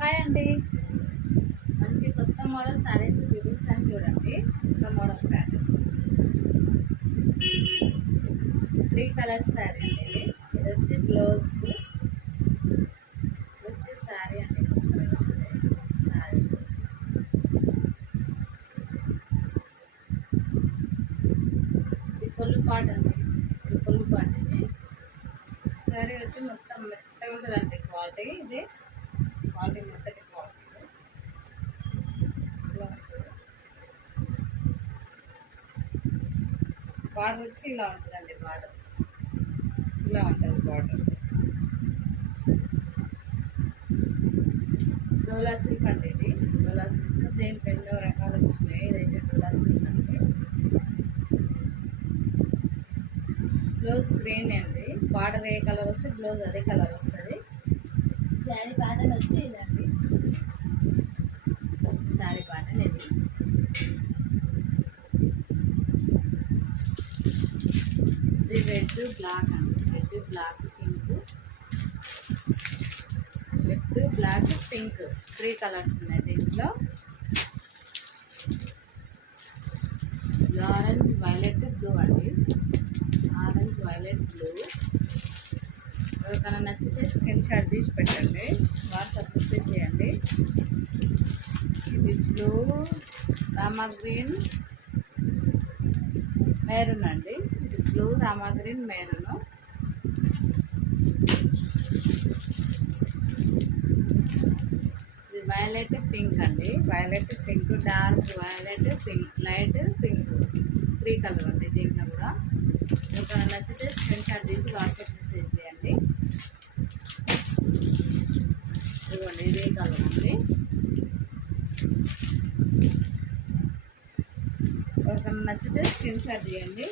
హాయ్ అండి. మంచి కొత్త మోడల్ శారీస్ చూపిస్తాను చూడండి. కొత్త మోడల్ ప్యాటర్న్ 3 కలర్స్ శారీ అండి. ఇది వచ్చి బ్లౌజ్, ఇది వచ్చి శారీ అండి. శారీ ఇది కొల్లు పాట అండి. ఇది కొల్లు పాట అండి. శారీ వచ్చి మొత్తం మెత్తగా ఉంటుందండి. క్వాలిటీ ఇది క్వాలిటీ మెత్తటి క్వాలిటీ. బార్డర్ వచ్చి ఇలా ఉంటుందండి. బార్డర్ ఇలా ఉంటుంది. బార్డర్ డోలా సిల్క్ అండి. ఇది డోలా సిల్క్. దీనికి ఎన్నో రకాలు వచ్చినాయి. ఇదైతే డోలా సిల్క్ అండి. బ్లౌజ్ గ్రీన్ అండి. బార్డర్ ఏ కలర్ వస్తే బ్లౌజ్ అదే కలర్ వస్తుంది. శారీ ప్యాటర్న్ వచ్చి ఇదండి. శారీ ప్యాటర్న్ ఇది. ఇది రెడ్ బ్లాక్ అండి. Red black pink, red black pink 3 colours ఉన్నాయి దీంట్లో. ఆరెంజ్ వైలెట్ బ్లూ అండి. Orange violet blue. ఎవరికైనా నచ్చితే స్క్రీన్ షాట్ తీసి పెట్టండి. వాట్సాప్ మెసేజ్ చేయండి. ఇది బ్లూ, రామా గ్రీన్, మెరూన్ అండి. ఇది బ్లూ, రామా గ్రీన్, మెరూన్. ఇది వైలెట్ పింక్ అండి. Violet pink, dark violet, pink, light pink 3 colour అండి. దీంట్లో కూడా ఎవరికైనా నచ్చితే స్క్రీన్ షాట్ తీసి వాట్సాప్ మెసేజ్ చేయండి. ఇదిగోండి ఇదే కలర్ అండి. ఎవరికైనా నచ్చితే స్క్రీన్ షాట్ చేయండి.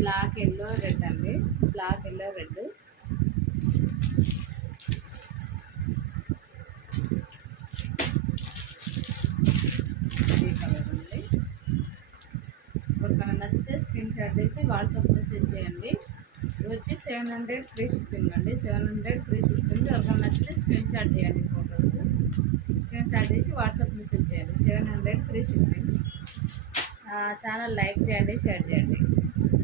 బ్లాక్ ఎల్లో రెడ్ అండి. Black yellow red. ఈ కలర్ అండి. ఎవరికైనా నచ్చితే స్క్రీన్ షాట్ చేసి వాట్సాప్ మెసేజ్ చేయండి. ఇది వచ్చి 700 ఫ్రీ షిప్పింగ్ అండి. 700 ఫ్రీ షిప్పింగ్. ఎవరికైనా నచ్చితే స్క్రీన్ షాట్ చేయండి. ఫొటోస్ స్క్రీన్ షాట్ చేసి వాట్సాప్ మెసేజ్ చేయండి. 700 ఫ్రీ షిప్పింగ్. ఛానల్ లైక్ చేయండి, షేర్ చేయండి.